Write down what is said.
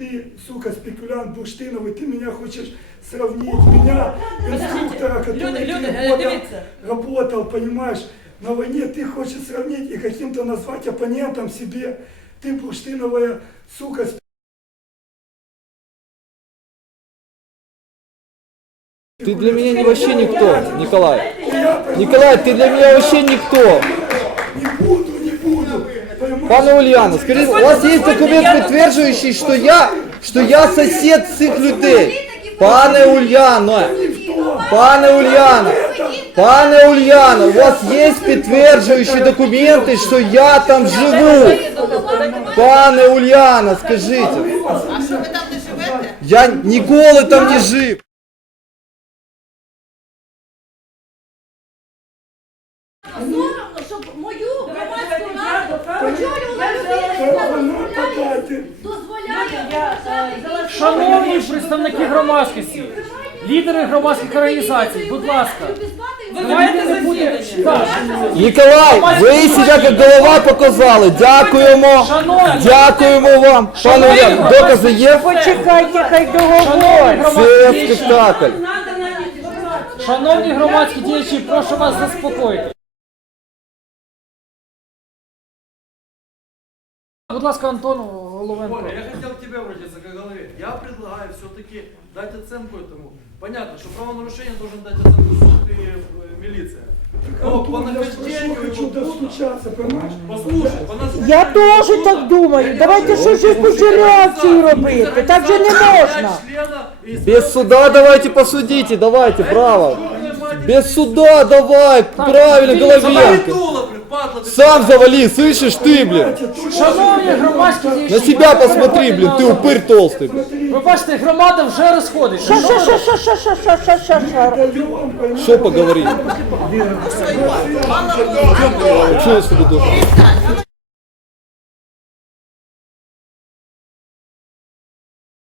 Ты, сука, спекулянт бурштиновый, ты меня хочешь сравнить, меня, инструктора, который люди, люди, э, года дивіться. работал, понимаешь, на войне, ты хочешь сравнить и каким-то назвать оппонентом себе. Ты бурштиновая, сука, Ты для меня не- вообще никто, Николай. Николай, ты для меня вообще никто. не буду. Понимаешь? Пане Ульяна, скажіть, у вас є документ, підтверджуючий, що я, що я сосед цих людей. Пане Ульяно, пане Ульяна, пане Ульяна, у вас є підтверджуючі документи, що я там живу. Пане Ульяна, скажіть. А що ви там не живете? Я ніколи там не жив. Соромно, щоб мою Шановні представники громадськості, лідери громадських організацій, будь ласка, давайте не буде. Так, Ніколай, ви себе як голова показали. Дякуємо. Шановні. Дякуємо вам. Пане Ульяна, докази є? Почекайте, хай договорить. Це спектакль. шановні громадські діячі, прошу вас заспокоїти. Будь ласка, Антон Головенко. Боря, я хотел тебе обратиться к голове. Я предлагаю все-таки дать оценку этому. Понятно, что правонарушение должен дать оценку суд и э, милиция. Но по нахождению хочу достучаться, понимаешь? Послушай, по нас... Я теж так думаю. Давайте щось почали акцію робити. Так же не можна. Без суда давайте посудите, давайте, право. Без суда давай, правильно, Головенко Сам завали, слышишь ты, блин? Шановні громадські діячі, На себя посмотри, блин, ты упырь толстый. блин. ви бачите, громада вже розходиться. Ша, ша, ша, ша, ша, ша, ша, ша, ша, ша. Даем, понимаешь? Что поговорить? Мало було. Что я с тобой должен?